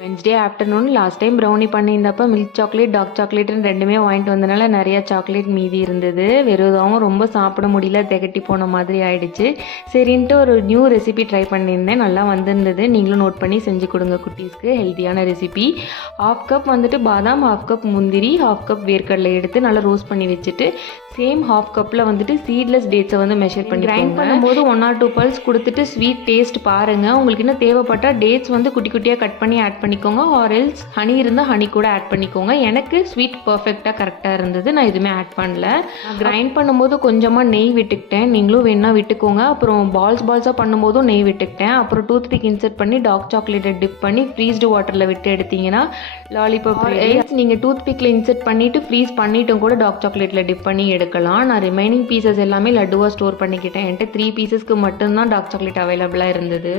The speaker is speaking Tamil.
Wednesday afternoon last time brownie பண்ணியிருந்தப்போ மில்க் சாக்லேட் டார்க் சாக்லேட்னு ரெண்டுமே வாங்கிட்டு வந்தனால நிறையா சாக்லேட் மீதி இருந்தது. வெறுதாகவும் ரொம்ப சாப்பிட முடியல, திகட்டி போன மாதிரி ஆயிடுச்சு. சரின்ட்டு ஒரு நியூ ரெசிபி ட்ரை பண்ணியிருந்தேன், நல்லா வந்திருந்தது. நீங்களும் நோட் பண்ணி செஞ்சு கொடுங்க குட்டீஸ்க்கு. ஹெல்த்தியான ரெசிபி. 1/2 கப் வந்துட்டு பாதாம், 1/2 கப் முந்திரி, 1/2 கப் வேர்க்கடலை எடுத்து நல்லா ரோஸ்ட் பண்ணி வச்சுட்டு சேம் 1/2 கப்பில் வந்துட்டு சீட்லெஸ் டேட்ஸை வந்து மெஷர் பண்ணி கிரைண்ட் பண்ணும்போது 1 or 2 பல்ஸ் கொடுத்துட்டு ஸ்வீட் டேஸ்ட் பாருங்கள். உங்களுக்கு இன்னும் தேவைப்பட்டால் டேட்ஸ் வந்து குட்டி குட்டியாக கட் பண்ணி ஆட் பண்ணிக்கோங்க. ஆரெல்ஸ் ஹனி இருந்தால் ஹனி கூட ஆட் பண்ணிக்கோங்க. எனக்கு ஸ்வீட் பர்ஃபெக்டாக கரெக்டாக இருந்தது, நான் எதுவுமே ஆட் பண்ணல. கிரைண்ட் பண்ணும்போது கொஞ்சமாக நெய் விட்டுக்கிட்டேன், நீங்களும் வேணால் விட்டுக்கோங்க. அப்புறம் பால்ஸாக பண்ணும்போதும் நெய் விட்டுக்கிட்டேன். அப்புறம் டூத் பிக் இன்சர்ட் பண்ணி டார்க் சாக்லேட்டை டிப் பண்ணி ஃப்ரீஸ்டு வாட்டரில் விட்டு எடுத்தீங்கன்னா லாலிபாப். நீங்கள் டூத் பிக்கில் இன்சர்ட் பண்ணிவிட்டு ஃப்ரீஸ் பண்ணிட்டும் கூட டார்க் சாக்லேட்டில் டிப் பண்ணி எடுக்கலாம். நான் ரிமைனிங் பீசஸ் எல்லாமே லட்டுவாக ஸ்டோர் பண்ணிக்கிட்டேன். என்கிட்ட 3 பீசஸ்க்கு மட்டும்தான் டார்க் சாக்லேட் அவைலபிளாக இருந்தது.